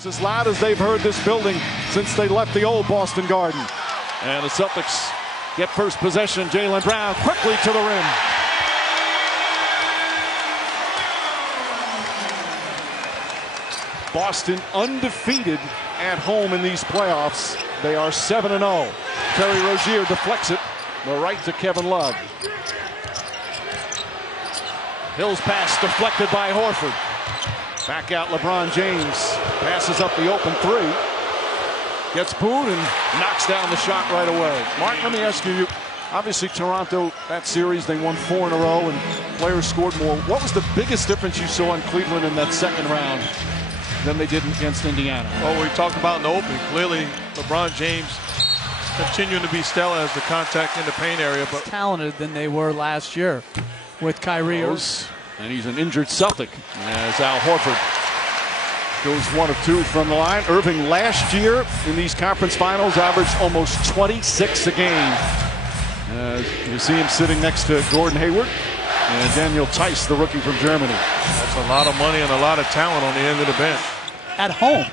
It's as loud as they've heard this building since they left the old Boston Garden. And the Celtics get first possession. Jaylen Brown quickly to the rim. Boston undefeated at home in these playoffs. They are 7-0. Terry Rozier deflects it, but right to Kevin Love. Hill's pass deflected by Horford. Back out LeBron James. Passes up the open three. Gets booed and knocks down the shot right away. Mark, let me ask you, obviously Toronto, that series, they won 4 in a row and players scored more. What was the biggest difference you saw in Cleveland in that second round than they did against Indiana? Well, we talked about in the opening. Clearly, LeBron James continuing to be stellar as the contact in the paint area, but talented than they were last year with Kyrie. And he's an injured Celtic as Al Horford goes 1 of 2 from the line. Irving last year in these conference finals averaged almost 26 a game. You see him sitting next to Gordon Hayward and Daniel Tice, the rookie from Germany. That's a lot of money and a lot of talent on the end of the bench. At home.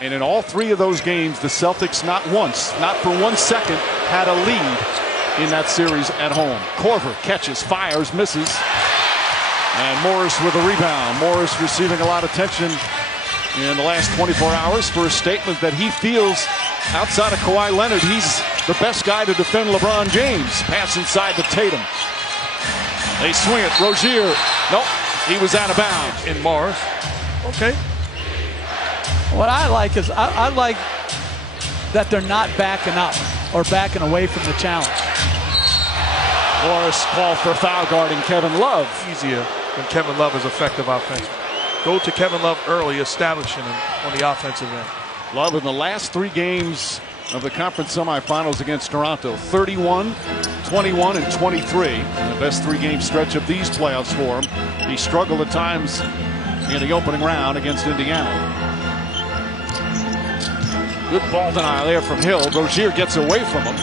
And in all 3 of those games, the Celtics not once, not for 1 second, had a lead in that series at home. Korver catches, fires, misses. And Morris with a rebound. Morris receiving a lot of attention in the last 24 hours for a statement that he feels outside of Kawhi Leonard, he's the best guy to defend LeBron James. Pass inside to Tatum. They swing it. Rozier. Nope. He was out of bounds. In Morris. Okay. What I like is I like that they're not backing up or backing away from the challenge. Morris called for foul guarding Kevin Love. Easier when Kevin Love is effective offensively. Go to Kevin Love early, establishing him on the offensive end. Love in the last 3 games of the conference semifinals against Toronto, 31, 21, and 23. And the best 3-game stretch of these playoffs for him. He struggled at times in the opening round against Indiana. Good ball denial there from Hill. Rozier gets away from him.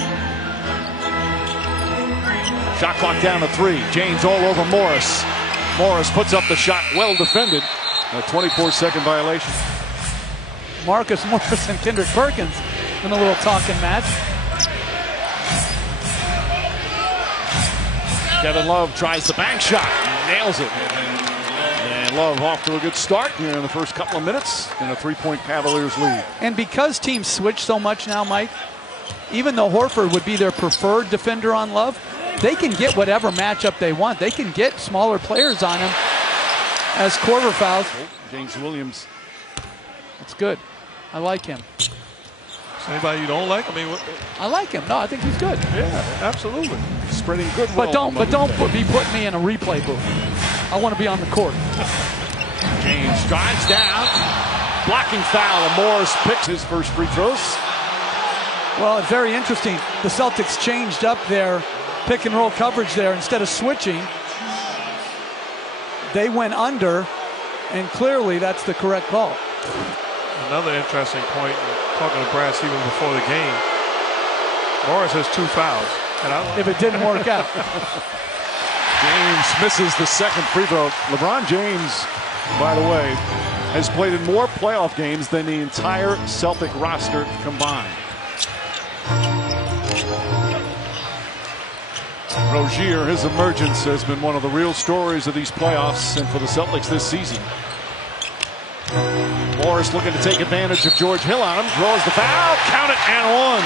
Shot clock down to 3. James all over Morris. Morris puts up the shot, well defended. A 24-second violation. Marcus Morris and Kendrick Perkins in a little talking match. Kevin Love tries the bank shot, nails it. And Love off to a good start here in the first couple of minutes in a 3-point Cavaliers lead. And because teams switch so much now, Mike, even though Horford would be their preferred defender on Love, they can get whatever matchup they want. They can get smaller players on him as Korver fouls. James Williams. That's good. I like him. Is anybody you don't like? I mean, I like him. No, I think he's good. Yeah, absolutely. Spreading good. But don't be putting me in a replay booth. I want to be on the court. James drives down, blocking foul, and Morris picks his first free throws. Well, it's very interesting. The Celtics changed up their pick and roll coverage there. Instead of switching, they went under, and clearly that's the correct call. Another interesting point, talking to Brad Stevens before the game, Morris has 2 fouls. And if it didn't work out. James misses the second free throw. LeBron James, by the way, has played in more playoff games than the entire Celtic roster combined. Rozier, his emergence has been one of the real stories of these playoffs and for the Celtics this season. Morris looking to take advantage of George Hill on him. Draws the foul. Count it and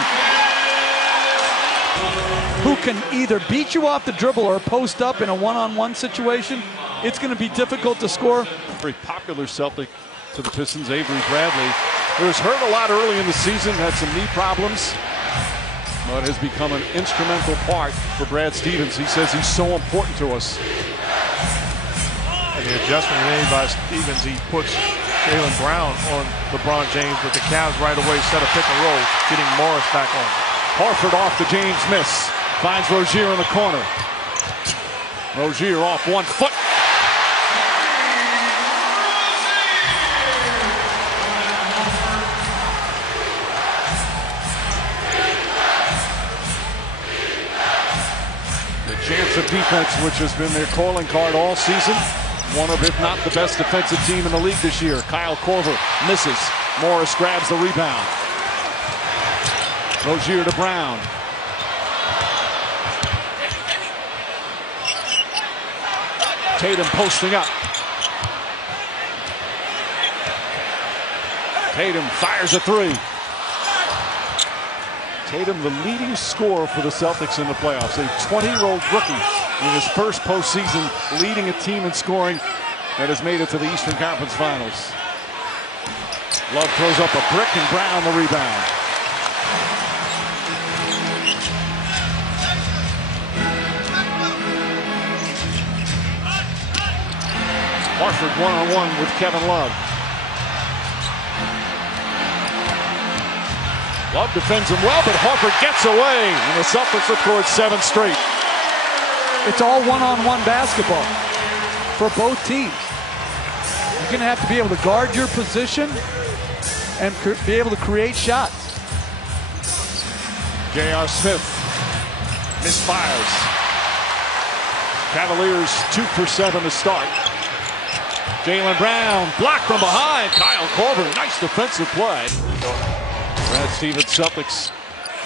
1. Who can either beat you off the dribble or post up in a one-on-one situation. It's going to be difficult to score. Very popular Celtic to the Pistons, Avery Bradley, who was hurt a lot early in the season, had some knee problems, but has become an instrumental part for Brad Stevens. He says he's so important to us. And the adjustment made by Stevens, he puts Jaylen Brown on LeBron James with the Cavs right away, set a pick and roll, getting Morris back on. Horford off the James miss. Finds Rozier in the corner. Rozier off 1 foot. The chance of defense, which has been their calling card all season. One of, if not the best defensive team in the league this year. Kyle Korver misses. Morris grabs the rebound. Rozier to Brown. Tatum posting up. Tatum fires a three. Tatum, the leading scorer for the Celtics in the playoffs. A 20-year-old rookie in his first postseason, leading a team in scoring that has made it to the Eastern Conference Finals. Love throws up a brick and Brown the rebound. Horford one-on-one with Kevin Love. Love defends him well, but Horford gets away, and the Celtics record 7 straight. It's all one-on-one basketball for both teams. You're going to have to be able to guard your position and be able to create shots. J.R. Smith misfires. Cavaliers 2 for 7 to start. Jaylen Brown blocked from behind. Kyle Korver, nice defensive play. Brad Stevens, Celtics,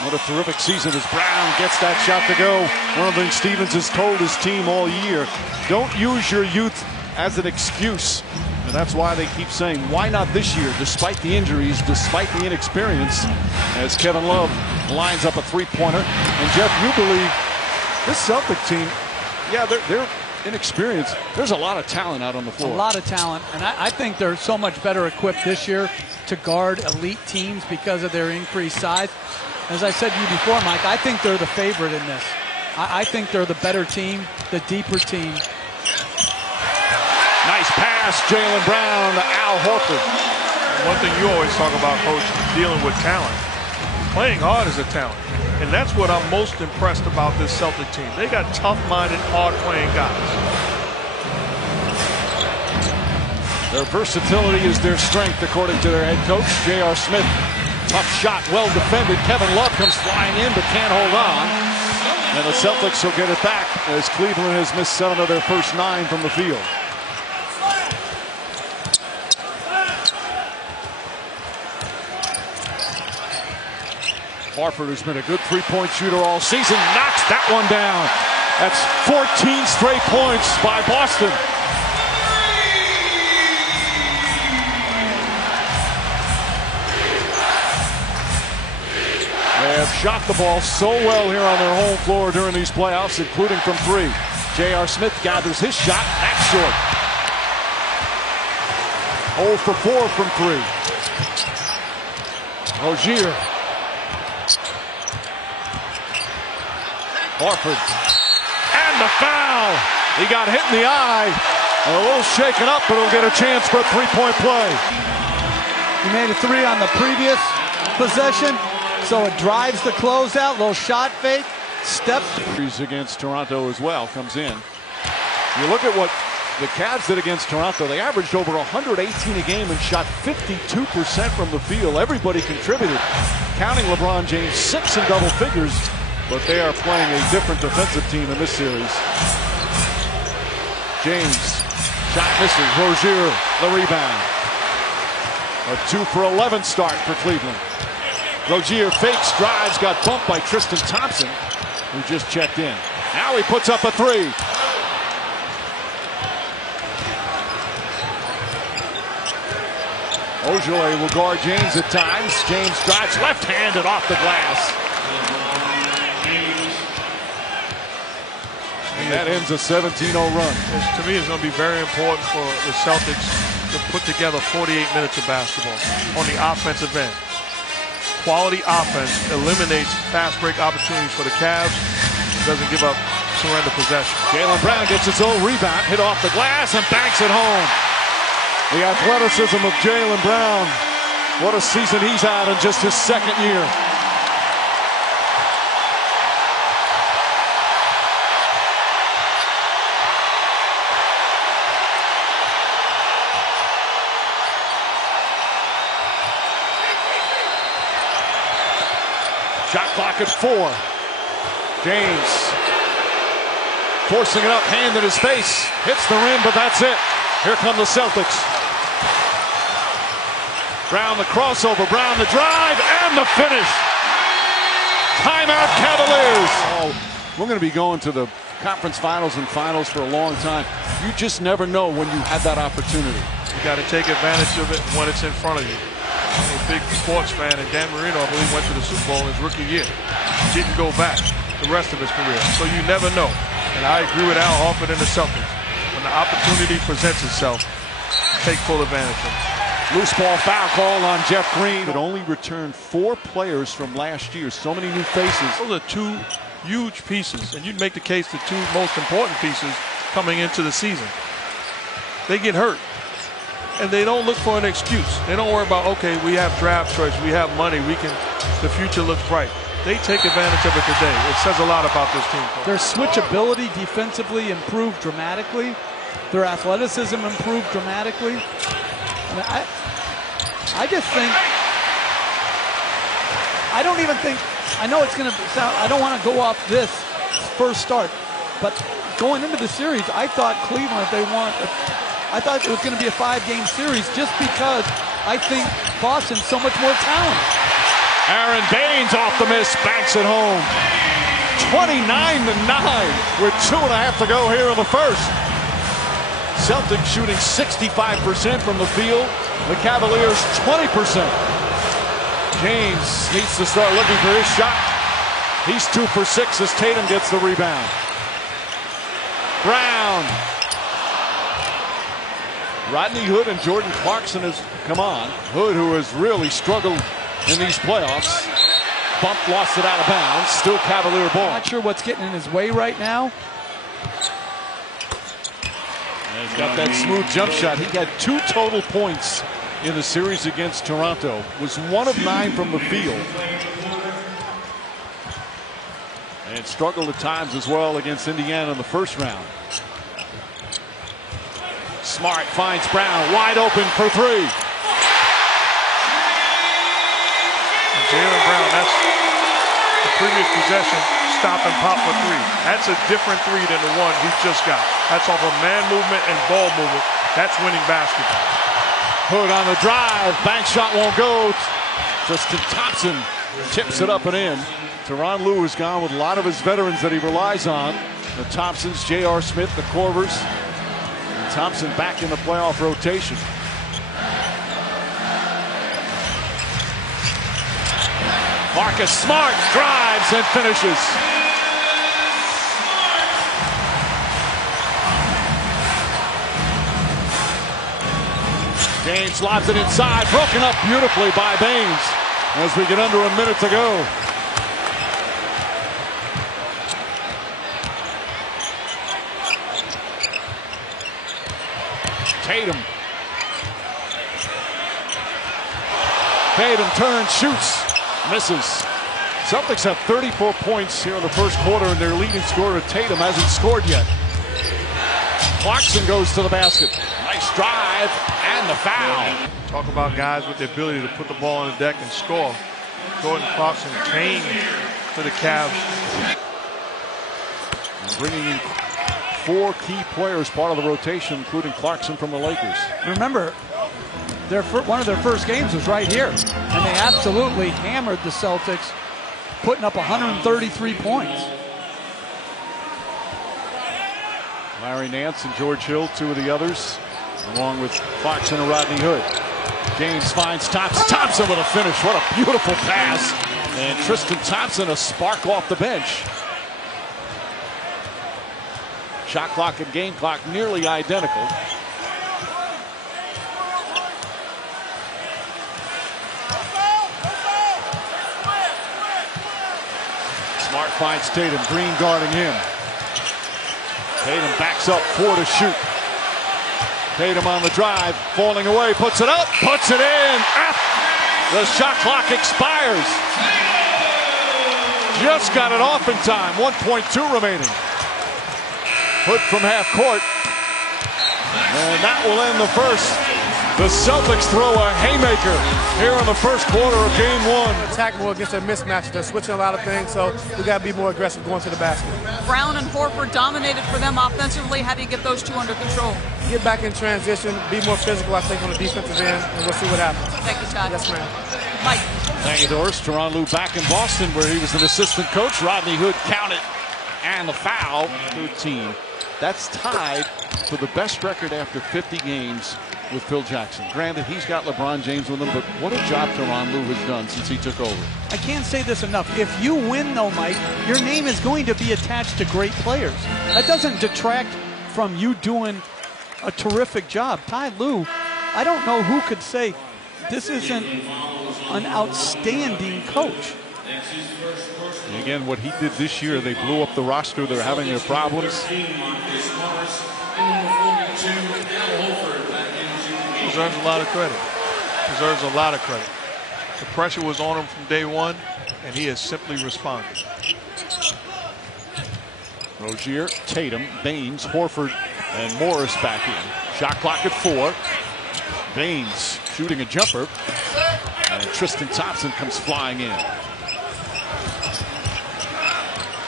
what a terrific season as Brown gets that shot to go. One of the things Stevens has told his team all year, don't use your youth as an excuse. And that's why they keep saying, why not this year, despite the injuries, despite the inexperience, as Kevin Love lines up a three-pointer. And Jeff, you believe this Celtic team, yeah, they're inexperienced. There's a lot of talent out on the floor. A lot of talent, and I think they're so much better equipped this year to guard elite teams because of their increased size. As I said to you before, Mike, I think they're the favorite in this. I think they're the better team, the deeper team. Nice pass, Jaylen Brown to Al Horford. One thing you always talk about, Coach, dealing with talent. Playing hard is a talent. And that's what I'm most impressed about this Celtic team. They got tough-minded, hard-playing guys. Their versatility is their strength, according to their head coach, J.R. Smith. Tough shot, well defended. Kevin Love comes flying in, but can't hold on. And the Celtics will get it back as Cleveland has missed 7 of their first 9 from the field. Horford, who's been a good three-point shooter all season, knocks that one down. That's 14 straight points by Boston. They have shot the ball so well here on their home floor during these playoffs, including from 3. J.R. Smith gathers his shot. That's short. 0 for 4 from 3. Rozier. Horford. And the foul. He got hit in the eye. A little shaken up, but he'll get a chance for a three-point play. He made a 3 on the previous possession, so it drives the closeout. Little shot fake. Step. Against Toronto as well comes in. You look at what the Cavs did against Toronto. They averaged over 118 a game and shot 52% from the field. Everybody contributed, counting LeBron James, 6 in double figures. But they are playing a different defensive team in this series. James, shot misses. Rozier, the rebound. A 2 for 11 start for Cleveland. Rozier fakes, drives, got bumped by Tristan Thompson, who just checked in. Now he puts up a 3. Ojale will guard James at times. James drives left-handed off the glass. And that ends a 17-0 run. To me, it's going to be very important for the Celtics to put together 48 minutes of basketball on the offensive end. Quality offense eliminates fast break opportunities for the Cavs. Doesn't give up surrender possession. Jaylen Brown gets his own rebound, hit off the glass, and banks it home. The athleticism of Jaylen Brown. What a season he's had in just his second year. Shot clock at 4. James forcing it up, hand in his face. Hits the rim, but that's it. Here come the Celtics. Brown the crossover, Brown the drive, and the finish. Timeout Cavaliers. Oh, we're going to be going to the conference finals and finals for a long time. You just never know when you have that opportunity. You got to take advantage of it when it's in front of you. I'm a big sports fan, and Dan Marino, I believe, went to the Super Bowl in his rookie year. Didn't go back the rest of his career. So you never know. And I agree with Al Horford and the Celtics. When the opportunity presents itself, take full advantage of it. Loose ball foul call on Jeff Green. But only returned 4 players from last year. So many new faces. Those are 2 huge pieces, and you'd make the case the 2 most important pieces coming into the season. They get hurt, and they don't look for an excuse. They don't worry about, okay, we have draft choice, we have money, the future looks bright. They take advantage of it today. It says a lot about this team. Their switchability defensively improved dramatically. Their athleticism improved dramatically. I just think, I don't even think, I know it's going to sound, I don't want to go off this first start, but going into the series, I thought Cleveland, if they won, I thought it was going to be a 5-game series just because I think Boston's so much more talented. Aaron Baines off the miss, banks it home. 29-9 with 2.5 to go here in the first. Celtics shooting 65% from the field. The Cavaliers 20%. James needs to start looking for his shot. He's 2 for 6 as Tatum gets the rebound. Brown. Rodney Hood and Jordan Clarkson has come on. Hood, who has really struggled in these playoffs. Bumped, lost it out of bounds. Still Cavalier ball. Not sure what's getting in his way right now. And he's got that smooth jump shot. He had 2 total points in the series against Toronto. Was 1 of 9 from the field. And struggled at times as well against Indiana in the first round. Smart finds Brown wide open for 3. Jaylen Brown, that's the previous possession, stop and pop for 3. That's a different 3 than the one he just got. That's off of man movement and ball movement. That's winning basketball. Hood on the drive, bank shot won't go. Tristan Thompson tips it up and in. Tyronn Lue has gone with a lot of his veterans that he relies on. The Thompsons, J.R. Smith, the Corvers. And Thompson back in the playoff rotation. Marcus Smart drives and finishes. James lobs it inside, broken up beautifully by Baines as we get under a minute to go. Tatum turns, shoots. Misses. Celtics have 34 points here in the first quarter, and their leading scorer, Tatum, hasn't scored yet. Clarkson goes to the basket. Nice drive and the foul. Talk about guys with the ability to put the ball on the deck and score. Jordan Clarkson came to the Cavs. And bringing in 4 key players, part of the rotation, including Clarkson from the Lakers. Remember, one of their first games was right here, and they absolutely hammered the Celtics, putting up 133 points. Larry Nance and George Hill, 2 of the others, along with Clarkson and Rodney Hood. James finds Thompson. Thompson with a finish. What a beautiful pass. And Tristan Thompson, a spark off the bench. Shot clock and game clock nearly identical. Smart finds Tatum. Green guarding him. Tatum backs up, 4 to shoot. Tatum on the drive, falling away, puts it up, puts it in. The shot clock expires. Just got it off in time. 1.2 remaining. Hood from half court. And that will end the first. The Celtics throw a haymaker here in the first quarter of game one. Attack more against their mismatches. They're switching a lot of things, so we got to be more aggressive going to the basket. Brown and Horford dominated for them offensively. How do you get those two under control? Get back in transition, be more physical, I think, on the defensive end, and we'll see what happens. Thank you, Todd. Yes, ma'am. Mike. Thank you, Doris. Tyronn Lue back in Boston, where he was an assistant coach. Rodney Hood counted, and the foul. 13. That's tied for the best record after 50 games with Phil Jackson. Granted, he's got LeBron James with him, but what a job Tyronn Lue has done since he took over. I can't say this enough. If you win, though, Mike, your name is going to be attached to great players. That doesn't detract from you doing a terrific job. Ty Lue, I don't know who could say this isn't an outstanding coach. And again, what he did this year, they blew up the roster. They're having their problems. Deserves a lot of credit. Deserves a lot of credit. The pressure was on him from day one, and he has simply responded. Rozier, Tatum, Baines, Horford, and Morris back in. Shot clock at 4. Baines shooting a jumper, and Tristan Thompson comes flying in.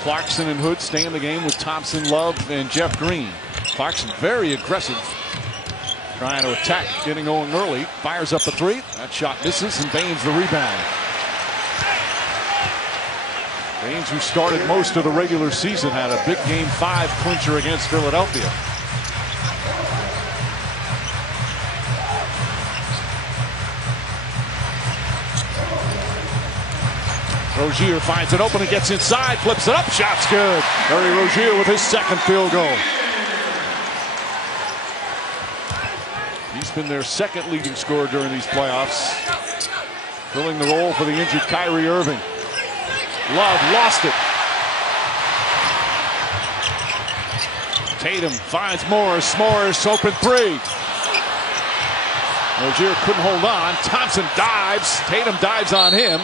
Clarkson and Hood stay in the game with Thompson, Love, and Jeff Green. Clarkson very aggressive, trying to attack, getting going early. Fires up the 3. That shot misses, and Baines the rebound. Baines, who started most of the regular season, had a big Game 5 clincher against Philadelphia. Rozier finds it open and gets inside, flips it up, shot's good. Terry Rozier with his second field goal. He's been their second leading scorer during these playoffs, filling the role for the injured Kyrie Irving. Love lost it. Tatum finds Morris. Morris open 3. Rozier couldn't hold on. Thompson dives. Tatum dives on him.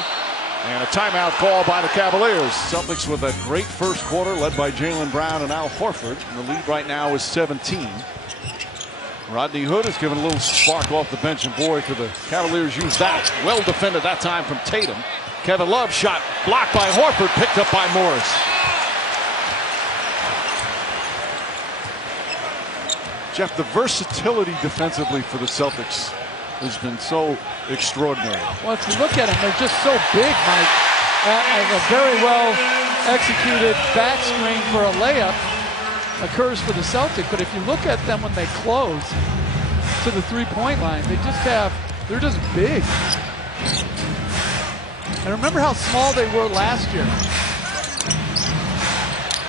And a timeout call by the Cavaliers. Celtics with a great first quarter led by Jaylen Brown and Al Horford. And the lead right now is 17. Rodney Hood has given a little spark off the bench, and boy, could the Cavaliers use that. Well defended that time from Tatum. Kevin Love shot blocked by Horford, picked up by Morris. Jeff, the versatility defensively for the Celtics has been so extraordinary. Well, if you look at them, they're just so big, Mike. A very well executed back screen for a layup occurs for the Celtics, but if you look at them when they close to the three-point line, they're just big. And remember how small they were last year.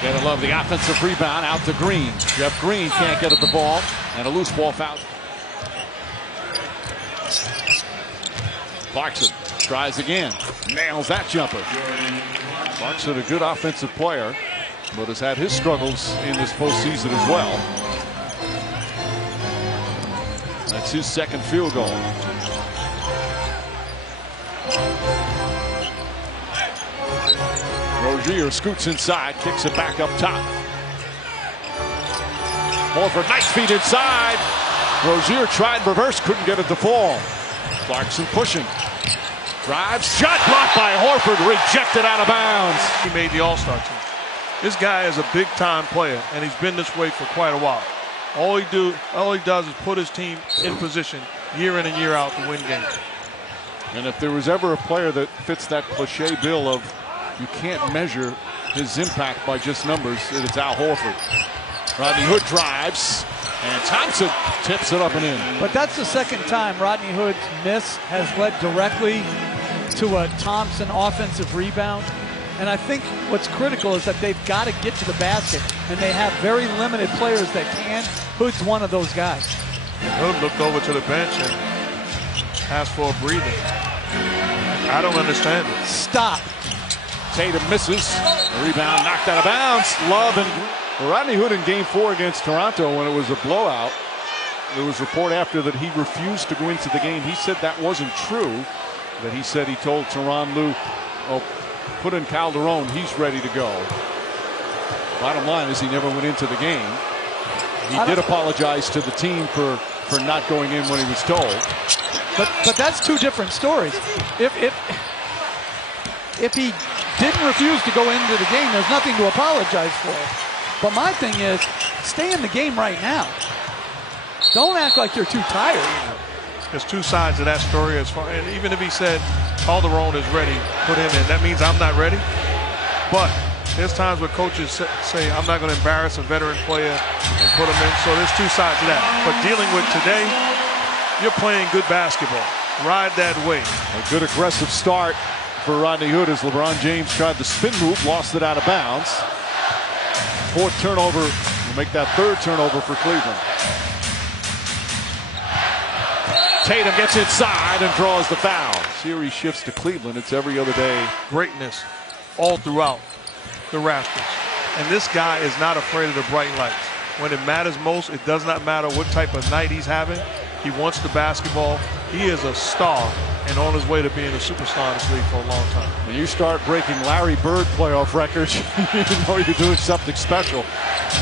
Gotta love the offensive rebound out to Green. Jeff Green can't get at the ball, and a loose ball foul. Clarkson tries again, nails that jumper. Clarkson, a good offensive player, but has had his struggles in this postseason as well. That's his second field goal. Rozier scoots inside, kicks it back up top. Horford, nice feet inside. Rozier tried reverse, couldn't get it to fall. Clarkson pushing. Drives, shot blocked by Horford, rejected out of bounds. He made the All-Star team. This guy is a big-time player, and he's been this way for quite a while. All he does is put his team in position year in and year out to win games. And if there was ever a player that fits that cliche bill of you can't measure his impact by just numbers, it's Al Horford. Rodney Hood drives, and Thompson tips it up and in. But that's the second time Rodney Hood's miss has led directly to a Thompson offensive rebound. And I think what's critical is that they've got to get to the basket, and they have very limited players that can. Hood's one of those guys. And Hood looked over to the bench and asked for a breather. I don't understand it. Stop. Tatum misses. The rebound knocked out of bounds. Love and Rodney Hood in Game 4 against Toronto, when it was a blowout, there was a report after that he refused to go into the game. He said that wasn't true. That he said he told Tyronn Lue, "Oh, put in Calderon, he's ready to go." Bottom line is he never went into the game. He did apologize to the team for for not going in when he was told. But that's two different stories. If he didn't refuse to go into the game, there's nothing to apologize for. But my thing is, stay in the game right now. Don't act like you're too tired. There's two sides of that story. And even if he said Calderon is ready, put him in, that means I'm not ready. But there's times where coaches say I'm not going to embarrass a veteran player and put him in. So there's two sides to that. But dealing with today, you're playing good basketball. Ride that way. A good aggressive start for Rodney Hood as LeBron James tried the spin move, lost it out of bounds. Fourth turnover will make that third turnover for Cleveland. Tatum gets inside and draws the foul. Series shifts to Cleveland. It's every other day. Greatness all throughout the Raptors. And this guy is not afraid of the bright lights. When it matters most, it does not matter what type of night he's having. He wants the basketball. He is a star and on his way to being a superstar in this league for a long time. When you start breaking Larry Bird playoff records, you know you're doing something special.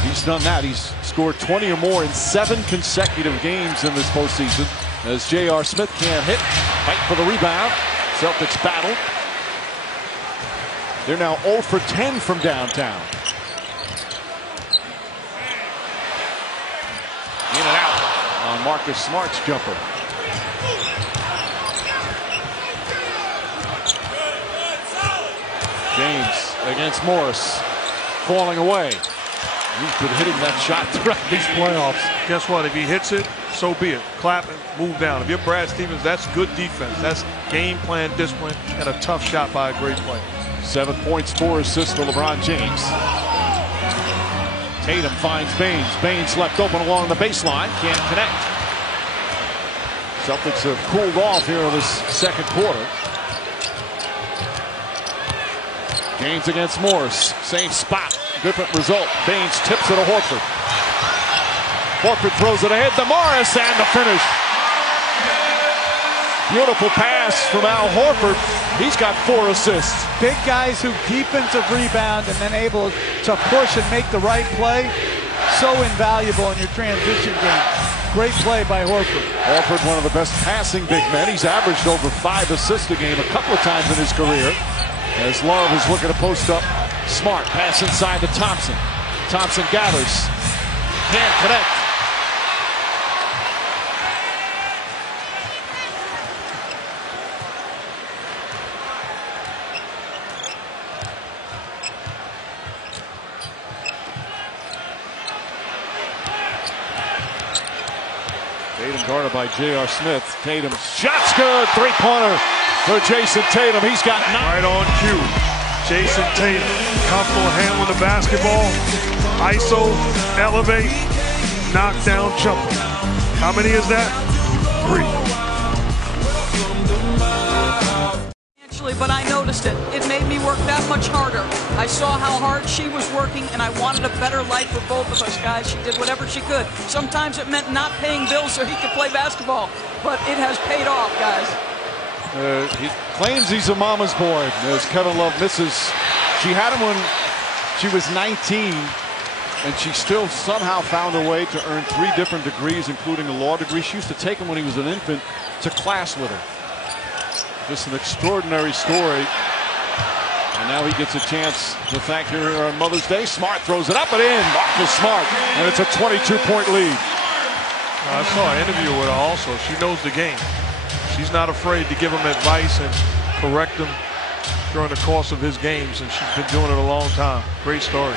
He's done that. He's scored 20 or more in 7 consecutive games in this postseason. As J.R. Smith can't hit, fight for the rebound. Celtics battle. They're now 0 for 10 from downtown. In and out on Marcus Smart's jumper. James against Morris, falling away. He's been hitting that shot throughout these playoffs. Guess what? If he hits it, so be it. Clap and move down. If you're Brad Stevens, that's good defense. That's game plan, discipline, and a tough shot by a great player. 7 points, 4 assists for LeBron James. Tatum finds Baines. Baines left open along the baseline. Can't connect. Celtics have cooled off here in this second quarter. James against Morris. Same spot. Different result. Baines tips it to Horford. Horford throws it ahead to Morris and the finish. Beautiful pass from Al Horford. He's got 4 assists. Big guys who defensive rebound and then able to push and make the right play. So invaluable in your transition game. Great play by Horford. Horford, one of the best passing big men. He's averaged over 5 assists a game a couple of times in his career. As Love is looking to post up Smart. Pass inside to Thompson. Thompson gathers. Can't connect. Tatum guarded by J.R. Smith. Tatum shot's good. 3-pointer for Jason Tatum. He's got 9. Right on cue. Jason Tatum, comfortable handling the basketball. ISO, elevate, knockdown, jumper. How many is that? 3. Actually, but I noticed it. It made me work that much harder. I saw how hard she was working, and I wanted a better life for both of us, guys. She did whatever she could. Sometimes it meant not paying bills so he could play basketball, but it has paid off, guys. He claims he's a mama's boy as Kevin Love misses. She had him when she was 19, and she still somehow found a way to earn 3 different degrees, including a law degree. She used to take him when he was an infant to class with her. Just an extraordinary story. And now he gets a chance to thank her on Mother's Day. Smart throws it up and in. Marcus Smart, and it's a 22-point lead. I saw an interview with her also. She knows the game. She's not afraid to give him advice and correct him during the course of his games, and she's been doing it a long time. Great story.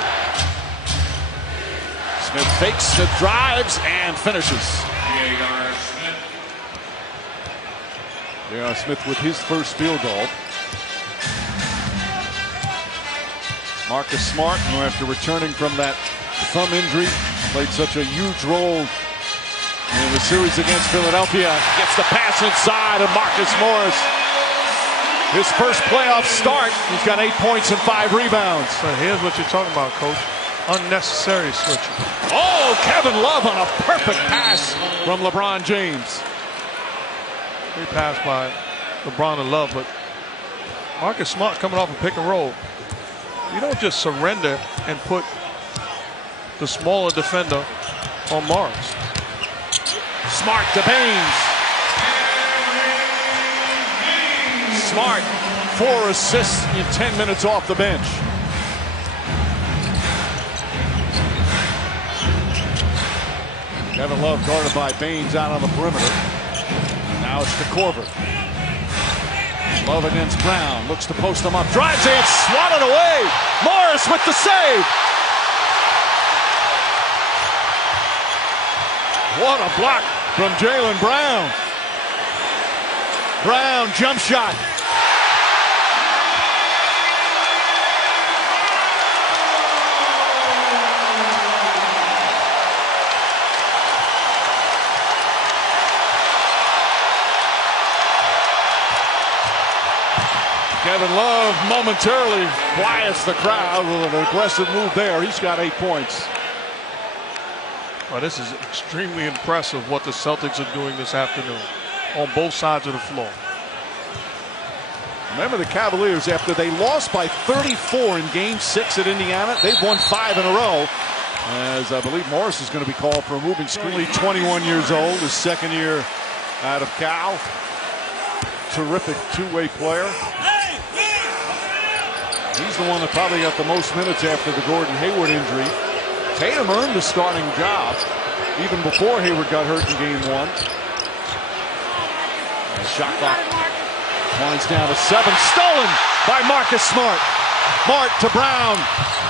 Smith fakes, Smith drives, and finishes. J.R. Smith with his first field goal. Marcus Smart, who after returning from that thumb injury, played such a huge role in the series against Philadelphia, gets the pass inside of Marcus Morris. His first playoff start, he's got 8 points and 5 rebounds. But here's what you're talking about, Coach. Unnecessary switching. Oh, Kevin Love on a perfect pass from LeBron James. Great pass by LeBron and Love, but Marcus Smart coming off a pick and roll. You don't just surrender and put the smaller defender on Morris. Smart Smart to Baines. Smart, 4 assists in 10 minutes off the bench. Kevin Love guarded by Baines out on the perimeter. Now it's to Korver. Love against Brown. Looks to post him up. Drives in. Swatted away. Morris with the save. What a block from Jaylen Brown. Brown jump shot. Kevin Love momentarily quiets the crowd with an aggressive move there. He's got 8 points. Well, this is extremely impressive what the Celtics are doing this afternoon on both sides of the floor. Remember the Cavaliers, after they lost by 34 in Game 6 at Indiana, they've won 5 in a row. As I believe Morris is going to be called for a moving screen. Only 21 years old, his second year out of Cal. Terrific two-way player. He's the one that probably got the most minutes after the Gordon Hayward injury. Tatum earned the starting job even before Hayward got hurt in Game 1. And shot clock winds down to 7. Stolen by Marcus Smart. Smart to Brown.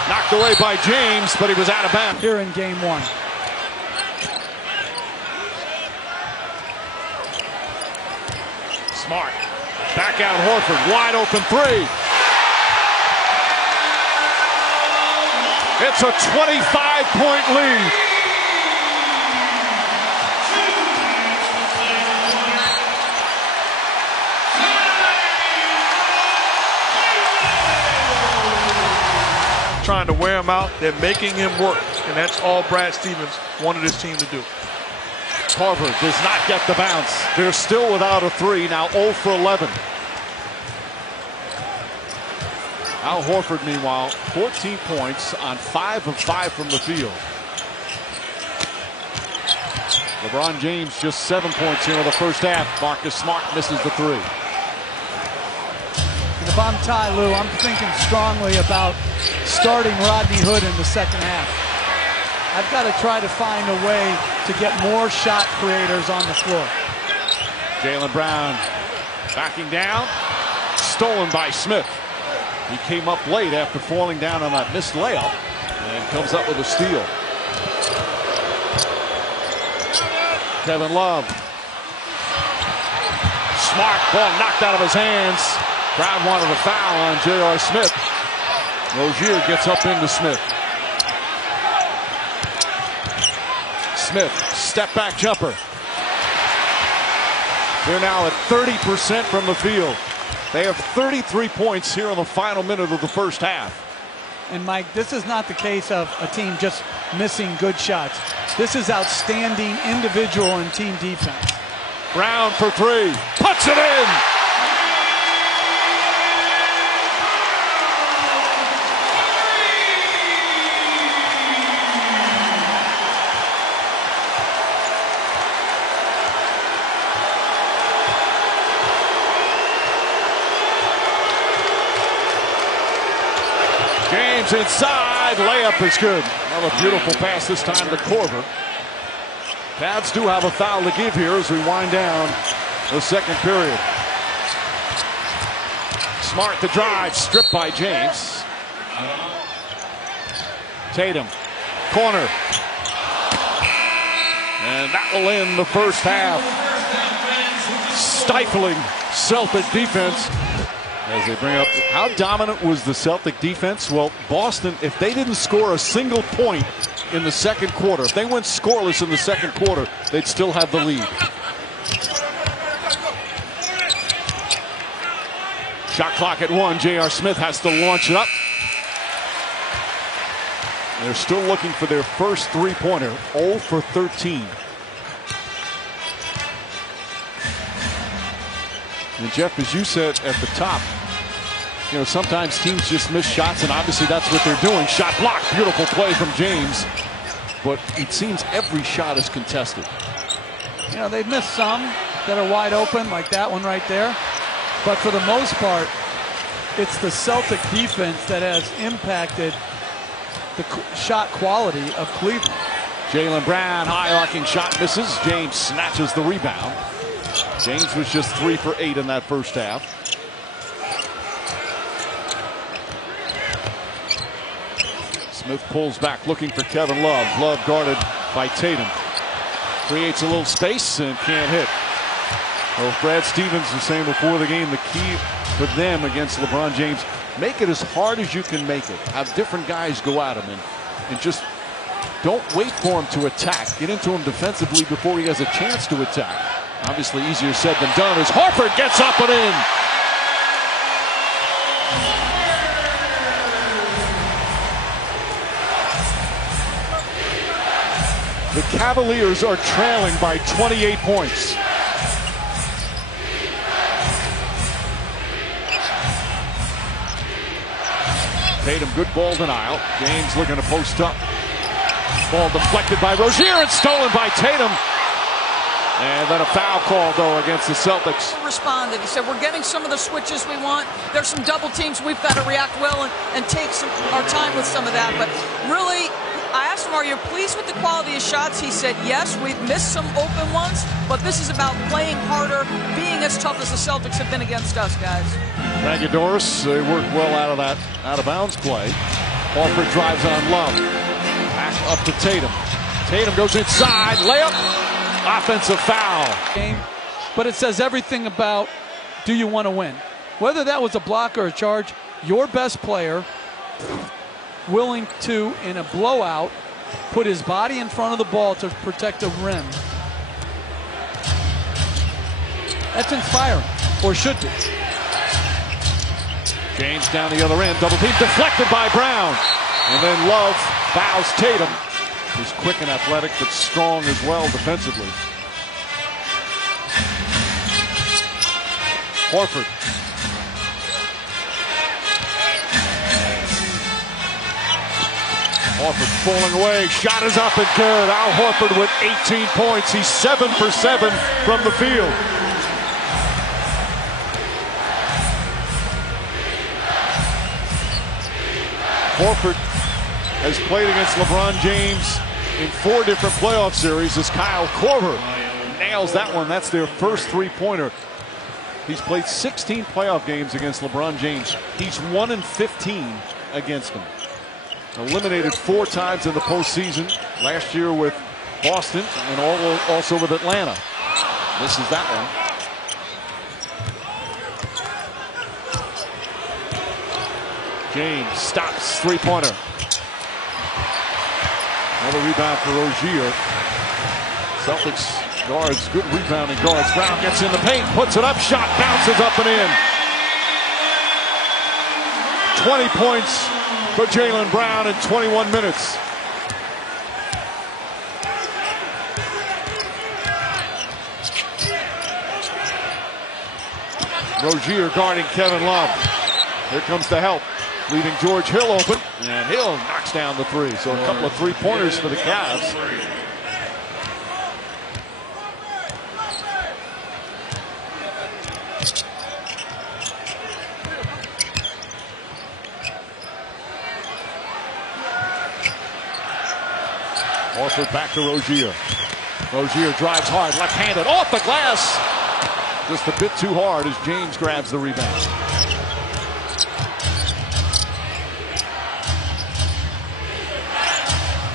Knocked away by James, but he was out of bounds. Here in Game 1. Smart. Back out Horford. Wide open 3. It's a 25-point lead. Trying to wear him out. They're making him work. And that's all Brad Stevens wanted his team to do. Carver does not get the bounce. They're still without a 3. Now 0 for 11. Al Horford, meanwhile, 14 points on 5 of 5 from the field. LeBron James just 7 points here in the first half. Marcus Smart misses the 3. And if I'm Ty Lue, I'm thinking strongly about starting Rodney Hood in the second half. I've got to try to find a way to get more shot creators on the floor. Jaylen Brown backing down. Stolen by Smith. He came up late after falling down on that missed layup and comes up with a steal. Kevin Love. Smart ball knocked out of his hands. Crowd wanted a foul on J.R. Smith. Rozier gets up into Smith. Smith, step back jumper. They're now at 30% from the field. They have 33 points here in the final minute of the first half. And Mike, this is not the case of a team just missing good shots. This is outstanding individual and team defense. Brown for 3. Puts it in. James inside, layup is good. Another beautiful pass this time to Korver. Cavs do have a foul to give here as we wind down the second period. Smart to drive, stripped by James. Tatum, corner. And that will end the first half. Stifling Celtic defense. As they bring up, how dominant was the Celtic defense? Well, Boston, if they didn't score a single point in the second quarter, if they went scoreless in the second quarter, they'd still have the lead. Shot clock at 1. J.R. Smith has to launch it up. They're still looking for their first three-pointer. 0 for 13. And Jeff, as you said at the top, you know, sometimes teams just miss shots, and obviously that's what they're doing. Shot blocked. Beautiful play from James. But it seems every shot is contested. You know, they've missed some that are wide open, like that one right there. But for the most part, it's the Celtic defense that has impacted the shot quality of Cleveland. Jaylen Brown, high arcing shot misses. James snatches the rebound. James was just 3 for 8 in that first half. Smith pulls back looking for Kevin Love. Love guarded by Tatum. Creates a little space and can't hit. Well, Brad Stevens was saying before the game, the key for them against LeBron James, make it as hard as you can make it. Have different guys go at him and just don't wait for him to attack. Get into him defensively before he has a chance to attack. Obviously easier said than done as Horford gets up and in. The Cavaliers are trailing by 28 points. Tatum, good ball denial. James looking to post up. Ball deflected by Rozier and stolen by Tatum. And then a foul call, though, against the Celtics. Responded. He said, we're getting some of the switches we want. There's some double teams. We've got to react well and take our time with some of that. But really, I asked him, are you pleased with the quality of shots? He said, yes, we've missed some open ones, but this is about playing harder, being as tough as the Celtics have been against us, guys. Thank you, Doris. They worked well out of that out-of-bounds play. Horford drives on Love. Back up to Tatum. Tatum goes inside. Layup. Offensive foul. Game, but it says everything about, do you want to win? Whether that was a block or a charge, your best player willing to, in a blowout, put his body in front of the ball to protect the rim. That's inspiring, or should be. James down the other end, double team deflected by Brown. And then Love fouls Tatum. He's quick and athletic, but strong as well defensively. Horford. Horford falling away, shot is up and good. Al Horford with 18 points. He's 7 for 7 from the field. Horford has played against LeBron James in 4 different playoff series as Kyle Korver nails that one. That's their first three-pointer. He's played 16 playoff games against LeBron James. He's 1 in 15 against him. Eliminated 4 times in the postseason. Last year with Boston and also with Atlanta. This is that one. James stops, three-pointer. Another rebound for Rozier. Celtics guards, good rebounding guards. Brown gets in the paint, puts it up, shot bounces up and in. 20 points for Jaylen Brown in 21 minutes. Rozier guarding Kevin Love. Here comes the help. Leaving George Hill open, and Hill knocks down the three. So a couple of three-pointers for the Cavs. Horford back to Rozier. Rozier drives hard, left-handed, off the glass. Just a bit too hard as James grabs the rebound.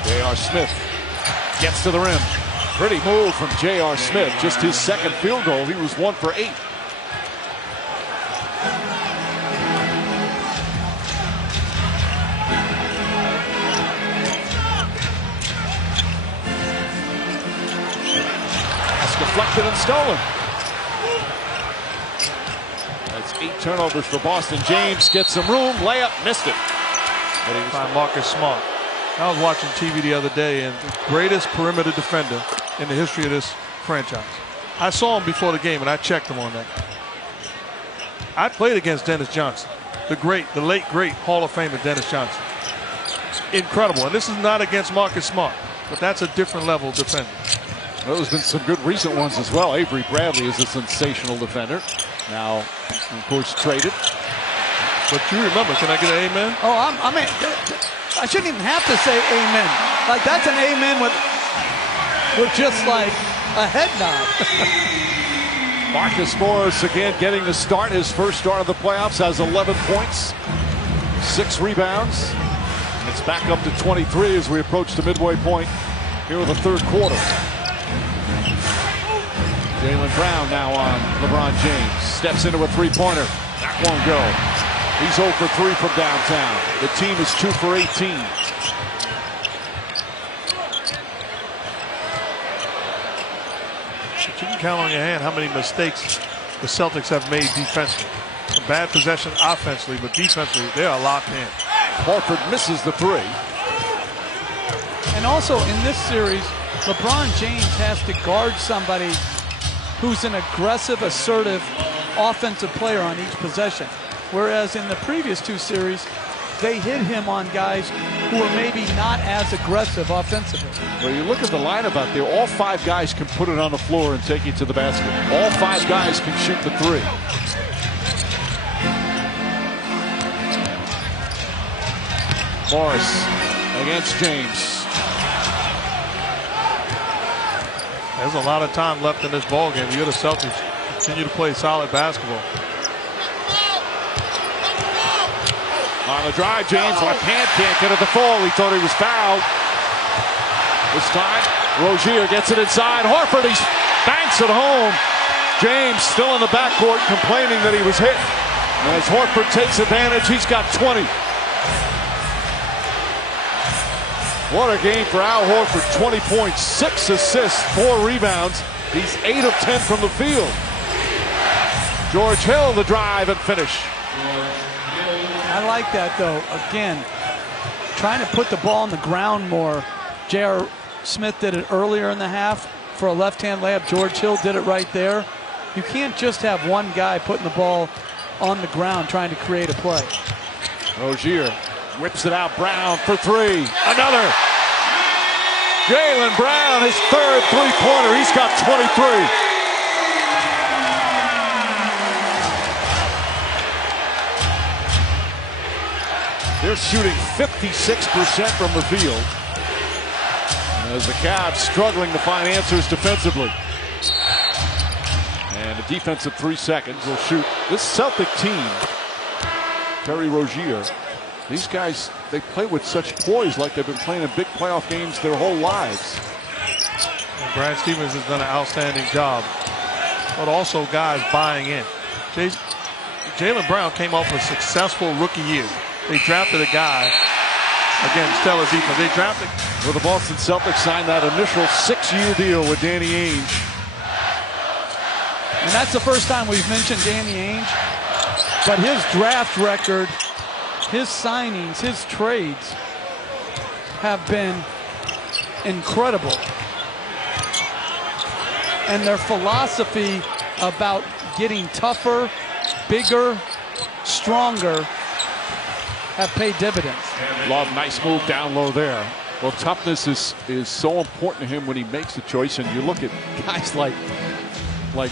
J.R. Smith gets to the rim. Pretty move from J.R. Smith. Just his second field goal. He was 1 for 8. That's deflected and stolen. That's 8 turnovers for Boston. James gets some room. Layup, missed it. But he was by Marcus Smart. I was watching TV the other day, and the greatest perimeter defender in the history of this franchise. I saw him before the game, and I checked him on that. I played against Dennis Johnson, the late, great Hall of Famer Dennis Johnson. Incredible. And this is not against Marcus Smart, but that's a different level defender. Well, there's been some good recent ones as well. Avery Bradley is a sensational defender. Now, of course, traded. But you remember, can I get an amen? Oh, I shouldn't even have to say amen. Like, that's an amen with just like a head nod. Marcus Morris again getting the start. His first start of the playoffs, has 11 points, 6 rebounds. It's back up to 23 as we approach the midway point here in the third quarter. Jaylen Brown now on LeBron James. Steps into a three-pointer. That won't go. He's 0 for 3 from downtown. The team is 2 for 18. But you can count on your hand how many mistakes the Celtics have made defensively. A bad possession offensively, but defensively, they are locked in. Horford misses the 3. And also in this series, LeBron James has to guard somebody who's an aggressive, assertive, offensive player on each possession. Whereas in the previous 2 series, they hit him on guys who are maybe not as aggressive offensively. Well, you look at the lineup out there, all 5 guys can put it on the floor and take it to the basket. All 5 guys can shoot the 3. Morris against James. There's a lot of time left in this ball game. You're the Celtics. Continue to play solid basketball. On the drive, James left hand can't get at the fall. He thought he was fouled. This time, Rozier gets it inside. Horford, he banks it home. James still in the backcourt complaining that he was hit. And as Horford takes advantage, he's got 20. What a game for Al Horford. 20 points, 6 assists, 4 rebounds. He's 8 of 10 from the field. George Hill, the drive and finish. I like that, though. Again, trying to put the ball on the ground more. J.R. Smith did it earlier in the half for a left-hand layup. George Hill did it right there. You can't just have one guy putting the ball on the ground trying to create a play. Rozier whips it out. Brown for 3. Another. Jaylen Brown, his 3rd three-pointer. He's got 23. They're shooting 56% from the field. As the Cavs struggling to find answers defensively. And a defensive 3 seconds will shoot. This Celtic team, Terry Rozier, these guys, they play with such poise like they've been playing in big playoff games their whole lives. And Brad Stevens has done an outstanding job. But also guys buying in. Jaylen Brown came off a successful rookie year. They drafted a guy, again, stellar defense. They drafted. Well, the Boston Celtics signed that initial 6-year deal with Danny Ainge. And that's the first time we've mentioned Danny Ainge. But his draft record, his signings, his trades have been incredible. And their philosophy about getting tougher, bigger, stronger have paid dividends. Love, nice move down low there. Well, toughness is so important to him when he makes a choice. And you look at guys like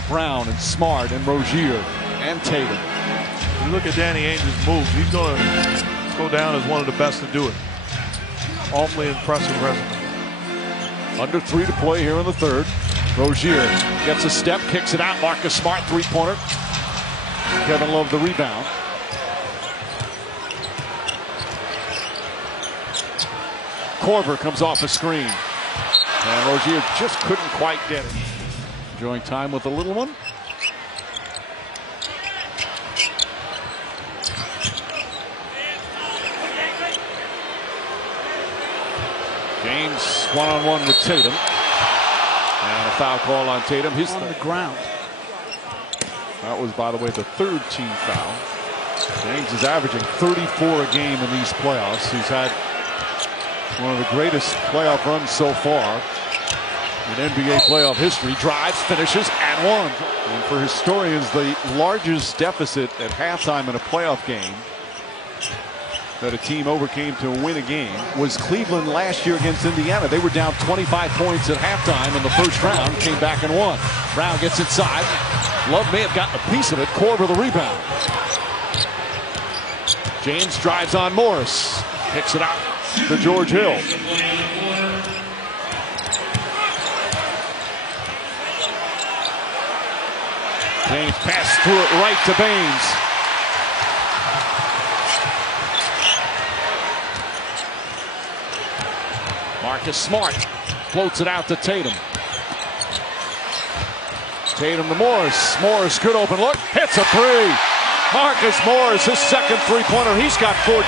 Brown and Smart and Rozier and Tatum. You look at Danny Ainge's moves. He's going to go down as one of the best to do it. Awfully impressive resume. Under 3 to play here in the 3rd. Rozier gets a step, kicks it out. Marcus Smart, 3-pointer. Kevin Love the rebound. Korver comes off a screen. And Rozier just couldn't quite get it. Enjoying time with the little one. James one-on-one with Tatum. And a foul call on Tatum. He's on the ground. That was, by the way, the 3rd team foul. James is averaging 34 a game in these playoffs. He's had one of the greatest playoff runs so far in NBA playoff history. Drives, finishes, and 1. And for historians, the largest deficit at halftime in a playoff game that a team overcame to win a game was Cleveland last year against Indiana. They were down 25 points at halftime in the first round, came back and won. Brown gets inside. Love may have gotten a piece of it. Korver the rebound. James drives on Morris. Picks it out to George Hill. James passed through it right to Baines. Marcus Smart floats it out to Tatum. Tatum to Morris. Morris, good open look. Hits a three. Marcus Morris, his second three-pointer. He's got 14.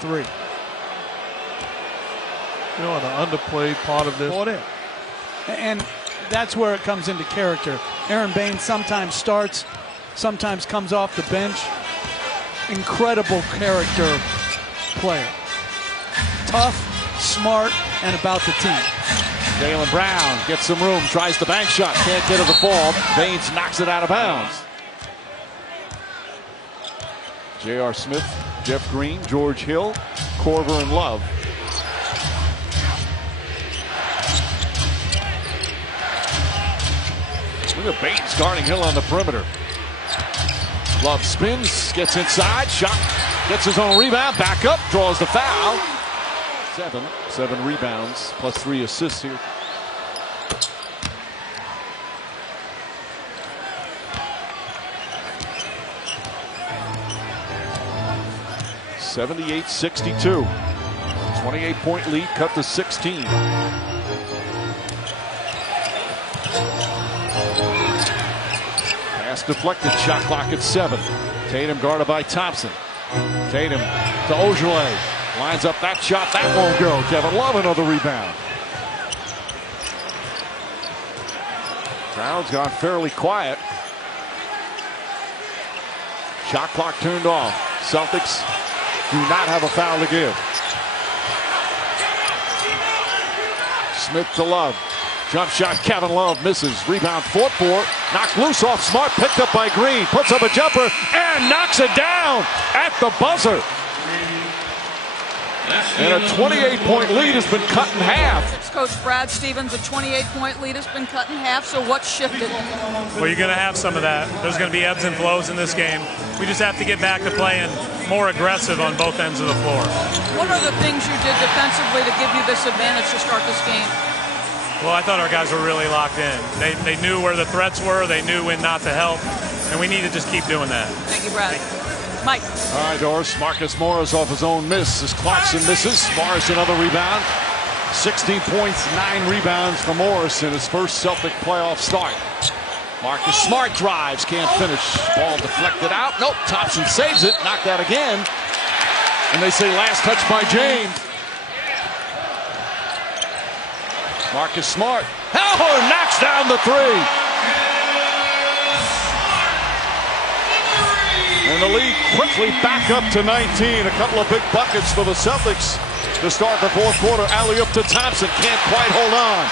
Three. You know, the underplayed part of this. And that's where it comes into character. Aaron Baines sometimes starts, sometimes comes off the bench. Incredible character player. Tough, smart, and about the team. Jaylen Brown gets some room, tries the bank shot, can't get it to fall. Baines knocks it out of bounds. J.R. Smith, Jeff Green, George Hill, Korver, and Love. Look at Baines guarding Hill on the perimeter. Love spins, gets inside, shot, gets his own rebound, back up, draws the foul. Seven rebounds, plus 3 assists here. (78-62). 28-point lead cut to 16. Pass deflected, shot clock at 7. Tatum guarded by Thompson. Tatum to Ojale. Lines up that shot, that won't go. Kevin Love another rebound. Brown's gone fairly quiet. Shot clock turned off. Celtics do not have a foul to give. Smith to Love. Jump shot, Kevin Love misses. Rebound fought for. Knocked loose off Smart. Picked up by Green. Puts up a jumper and knocks it down at the buzzer. And a 28-point lead has been cut in half. Coach Brad Stevens, a 28-point lead has been cut in half, so what's shifted? Well, you're going to have some of that. There's going to be ebbs and flows in this game. We just have to get back to playing more aggressive on both ends of the floor. What are the things you did defensively to give you this advantage to start this game? Well, I thought our guys were really locked in. They knew where the threats were. They knew when not to help. And we need to just keep doing that. Thank you, Brad. Mike. All right, Doris. Marcus Morris off his own miss as Clarkson misses. Morris another rebound. 16 points, 9 rebounds for Morris in his first Celtic playoff start. Marcus Smart drives, can't finish. Ball deflected out. Nope, Thompson saves it. Knocked out again. And they say last touch by James. Marcus Smart. Howard knocks down the 3. And the lead quickly back up to 19. A couple of big buckets for the Celtics to start the fourth quarter. Alley-oop to Thompson. Can't quite hold on.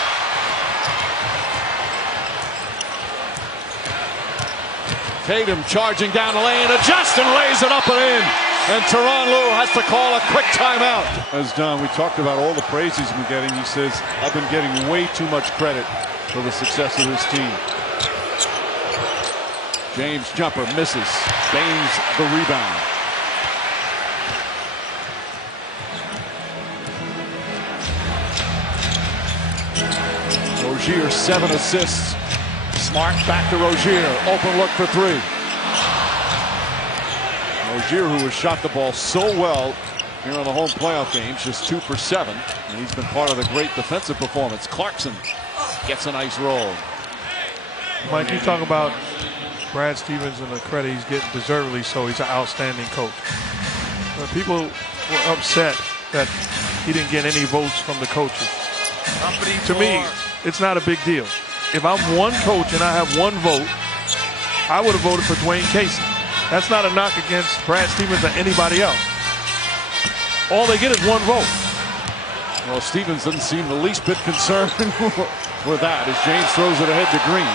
Tatum charging down the lane. Adjusts and lays it up and in. And Tyronn Lue has to call a quick timeout. As Don, we talked about all the praise he's been getting. He says, I've been getting way too much credit for the success of this team. James jumper misses. Baines the rebound. Rozier 7 assists. Smart back to Rozier. Open look for 3. Rozier, who has shot the ball so well here on the home playoff games, just 2 for 7. And he's been part of the great defensive performance. Clarkson gets a nice roll. Mike, you talk about Brad Stevens and the credit he's getting, deservedly so. He's an outstanding coach. But people were upset that he didn't get any votes from the coaches. To me, it's not a big deal. If I'm one coach and I have one vote, I would have voted for Dwayne Casey. That's not a knock against Brad Stevens or anybody else. all they get is one vote. Well, Stevens doesn't seem the least bit concerned with that as James throws it ahead to Green.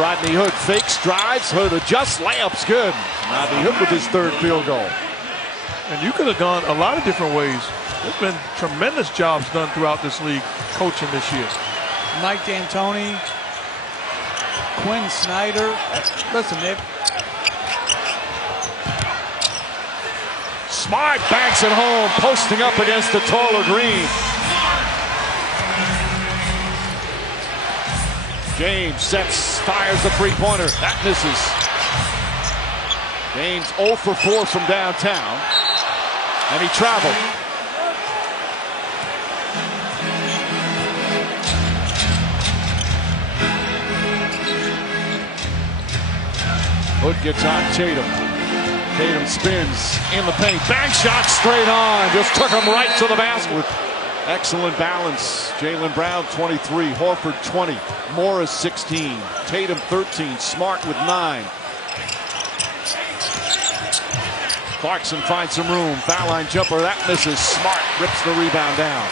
Rodney Hood fakes, drives, Hood adjusts, layup's good. Rodney Hood with his third field goal. And you could have gone a lot of different ways. There's been tremendous jobs done throughout this league coaching this year. Mike D'Antoni, Quinn Snyder. Listen, Dave. Smart banks it home, posting up against the taller Green. James sets, fires the three-pointer. That misses. James 0 for 4 from downtown. And he traveled. Hood gets on Tatum. Tatum spins in the paint. Bank shot straight on. Just took him right to the basket. With excellent balance. Jaylen Brown 23. Horford 20. Morris 16. Tatum 13. Smart with 9. Clarkson finds some room. Foul line jumper. That misses. Smart rips the rebound down.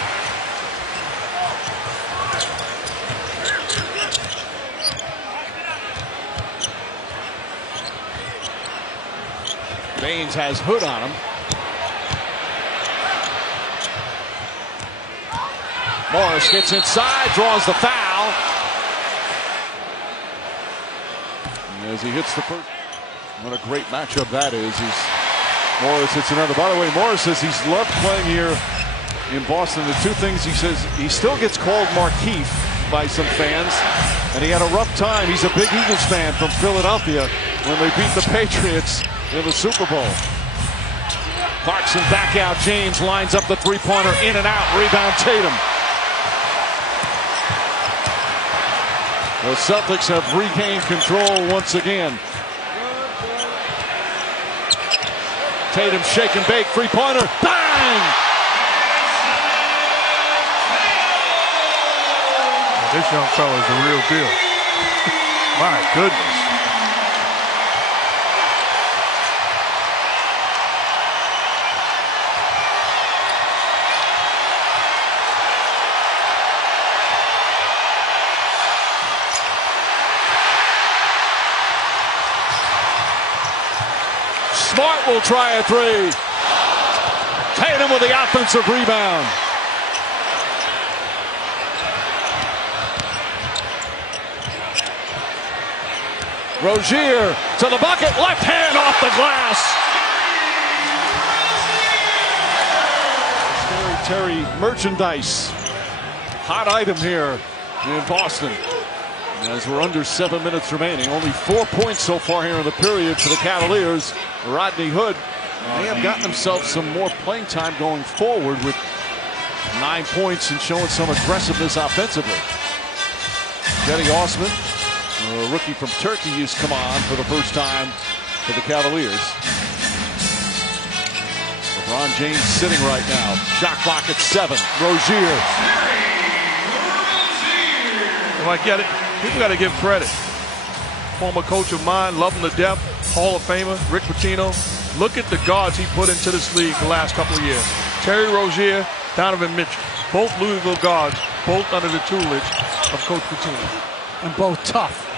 Baines has Hood on him. Morris gets inside, draws the foul. And as he hits the first, what a great matchup that is. Morris hits another. By the way, Morris says he's loved playing here in Boston. The two things he says, he still gets called Markeith by some fans, and he had a rough time. He's a big Eagles fan from Philadelphia when they beat the Patriots in the Super Bowl. Clarkson back out. James lines up the three-pointer, in and out. Rebound Tatum. The Celtics have regained control once again. Tatum shake and bake, three-pointer, bang! Well, this young fella is the real deal. My goodness. Smart will try a three. Tatum with the offensive rebound. Rozier to the bucket, left hand off the glass. Scary Terry merchandise. Hot item here in Boston. As we're under 7 minutes remaining, only 4 points so far here in the period for the Cavaliers. Rodney Hood may have gotten himself some more playing time going forward with 9 points and showing some aggressiveness offensively. Jetty Osman, a rookie from Turkey, has come on for the first time for the Cavaliers. LeBron James sitting right now. Shot clock at 7. Rozier. Well, I get it. People got to give credit. Former coach of mine, love him to death, Hall of Famer, Rick Pitino. Look at the guards he put into this league the last couple of years. Terry Rozier, Donovan Mitchell, both Louisville guards, both under the tutelage of Coach Pitino. And both tough.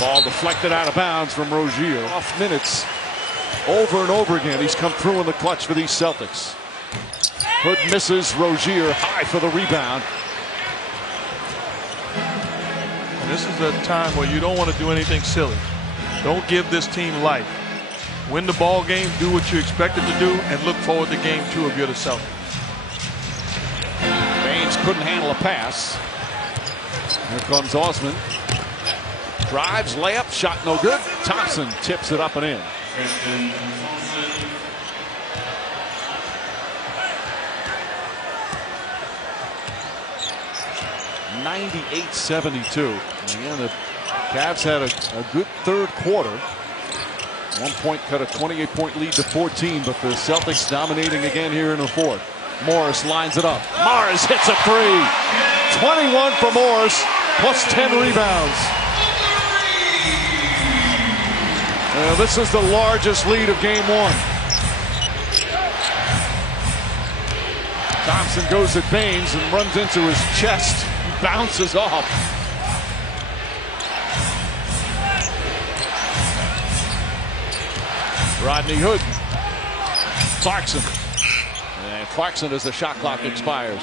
Ball deflected out of bounds from Rozier. Off minutes over and over again. He's come through in the clutch for these Celtics. Hood misses. Rozier high for the rebound. And this is a time where you don't want to do anything silly. Don't give this team life. Win the ball game, do what you expected to do, and look forward to game 2 if you're the Celtics. Baines couldn't handle a pass. Here comes Osman. Drives, layup, shot no good. Thompson tips it up and in. 98-72. Again, the Cavs had a good third quarter. 1 point cut a 28-point lead to 14, but the Celtics dominating again here in the fourth. Morris lines it up. Morris hits a three. 21 for Morris, plus 10 rebounds. This is the largest lead of game 1. Thompson goes at Baines and runs into his chest, bounces off. Rodney Hood. Clarkson. And Clarkson as the shot clock expires.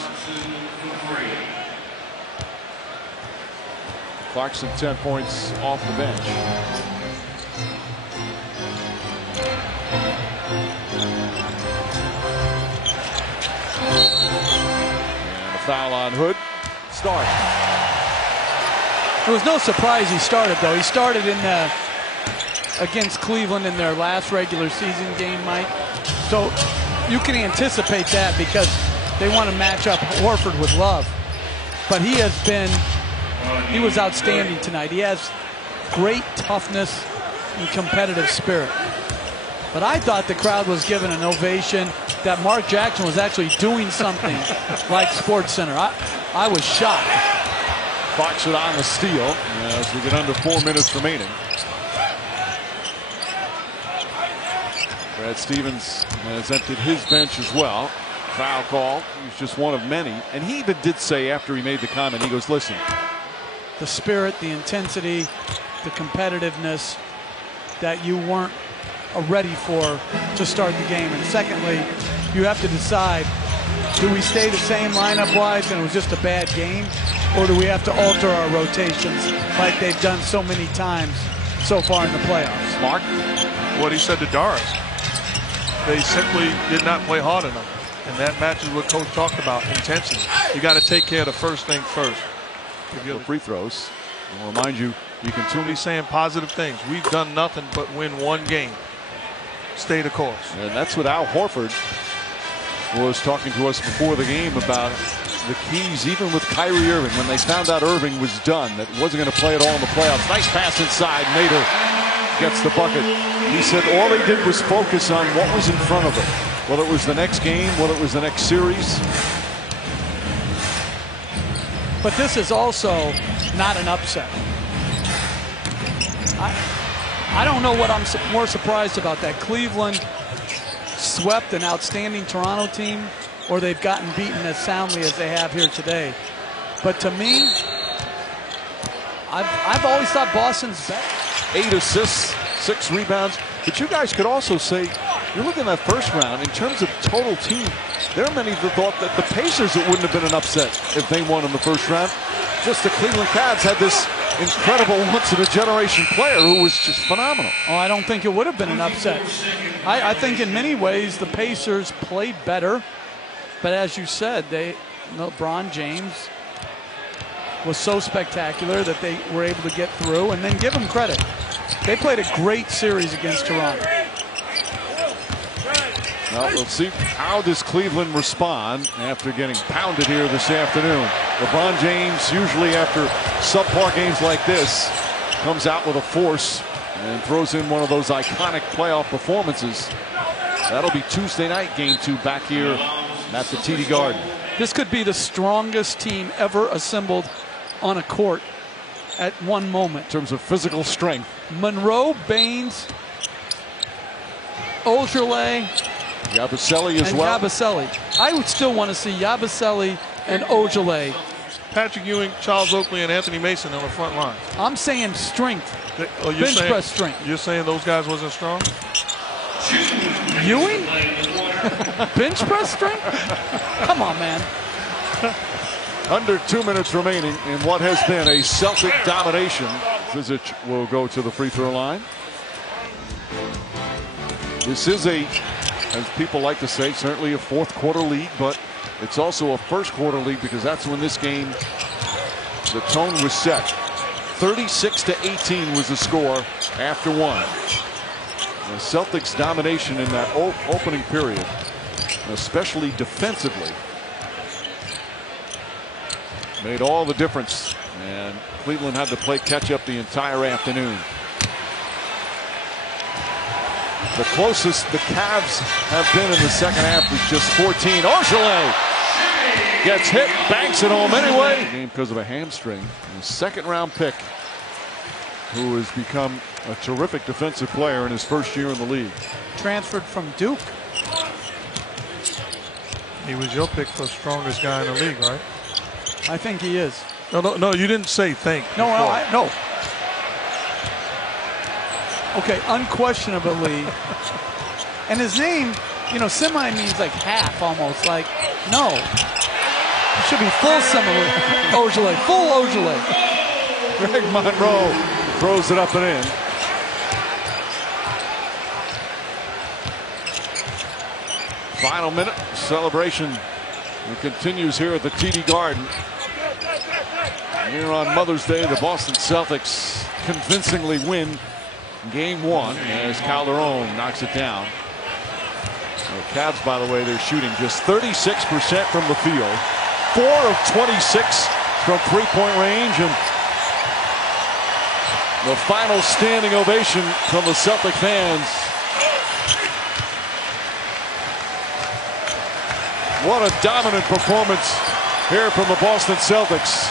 Clarkson 10 points off the bench. And a foul on Hood. Start. It was no surprise he started, though. He started in against Cleveland in their last regular season game, Mike. So you can anticipate that because they want to match up Horford with Love. But he was outstanding tonight. He has great toughness and competitive spirit. But I thought the crowd was giving an ovation that Mark Jackson was actually doing something like SportsCenter. I was shocked. Clarkson on the steal as we get under 4 minutes remaining. Brad Stevens has emptied his bench as well. Foul call. He's just one of many. And he even did say after he made the comment, he goes, listen. The spirit, the intensity, the competitiveness that you weren't ready for to start the game. And secondly, you have to decide, do we stay the same lineup-wise and it was just a bad game? Or do we have to alter our rotations like they've done so many times so far in the playoffs? Mark? What he said to Doris. They simply did not play hard enough. And that matches what Coach talked about, intensity. You got to take care of the first thing first. The free throws. I'll remind you, you can tune in. He's saying positive things. We've done nothing but win one game. Stay the course. And that's what Al Horford was talking to us before the game about the keys, even with Kyrie Irving, when they found out Irving was done, that wasn't going to play at all in the playoffs. Nice pass inside. Nader gets the bucket. He said all they did was focus on what was in front of them, whether it was the next game, whether it was the next series. But this is also not an upset. I don't know what I'm more surprised about, that Cleveland swept an outstanding Toronto team or they've gotten beaten as soundly as they have here today. But to me, I've always thought Boston's better. 8 assists, 6 rebounds. But you guys could also say, you're looking at that first round, in terms of total team, there are many that thought that the Pacers, it wouldn't have been an upset if they won in the first round. Just the Cleveland Cavs had this incredible once-in-a-generation player who was just phenomenal. Oh, I don't think it would have been an upset. I think in many ways the Pacers played better. But as you said, LeBron James was so spectacular that they were able to get through, and then give them credit. They played a great series against Toronto. Well, we'll see how does Cleveland respond after getting pounded here this afternoon. LeBron James, usually after subpar games like this, comes out with a force and throws in one of those iconic playoff performances. That'll be Tuesday night, game 2, back here at the TD Garden. This could be the strongest team ever assembled on a court at one moment. In terms of physical strength. Monroe, Baines, Ojeleye, Yabusele as and well. Yabusele. I would still want to see Yabusele and Ojeleye. Patrick Ewing, Charles Oakley, and Anthony Mason on the front line. I'm saying strength. Bench press strength. You're saying those guys wasn't strong? Ewing? Bench press strength? Come on, man. Under 2 minutes remaining in what has been a Celtic domination. Zizic will go to the free throw line. This is as people like to say, certainly a fourth quarter lead, but it's also a first quarter lead because that's when this game, the tone was set. 36-18 was the score after one. The Celtics' domination in that opening period, especially defensively, made all the difference, and Cleveland had to play catch up the entire afternoon. The closest the Cavs have been in the second half was just 14. Ojeleye gets hit, banks it home anyway. Game because of a hamstring. And second round pick who has become a terrific defensive player in his first year in the league. Transferred from Duke. He was your pick for strongest guy in the league, right? I think he is. No, you didn't say think. No, no. Okay, unquestionably. And his name, semi means like half almost. Like, no. It should be full semi. Ojale, full Ojale. Greg Monroe throws it up and in. Final minute celebration continues here at the TD Garden. Here on Mother's Day, the Boston Celtics convincingly win Game 1 as Calderon knocks it down. The Cavs, by the way, they're shooting just 36% from the field, 4 of 26 from three-point range, and the final standing ovation from the Celtic fans. What a dominant performance here from the Boston Celtics.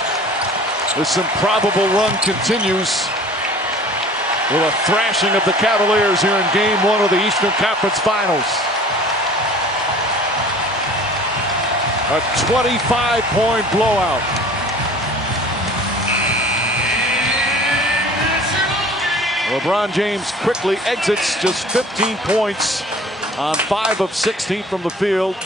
This improbable run continues with a thrashing of the Cavaliers here in Game 1 of the Eastern Conference Finals. A 25-point blowout. LeBron James quickly exits, just 15 points on 5 of 16 from the field.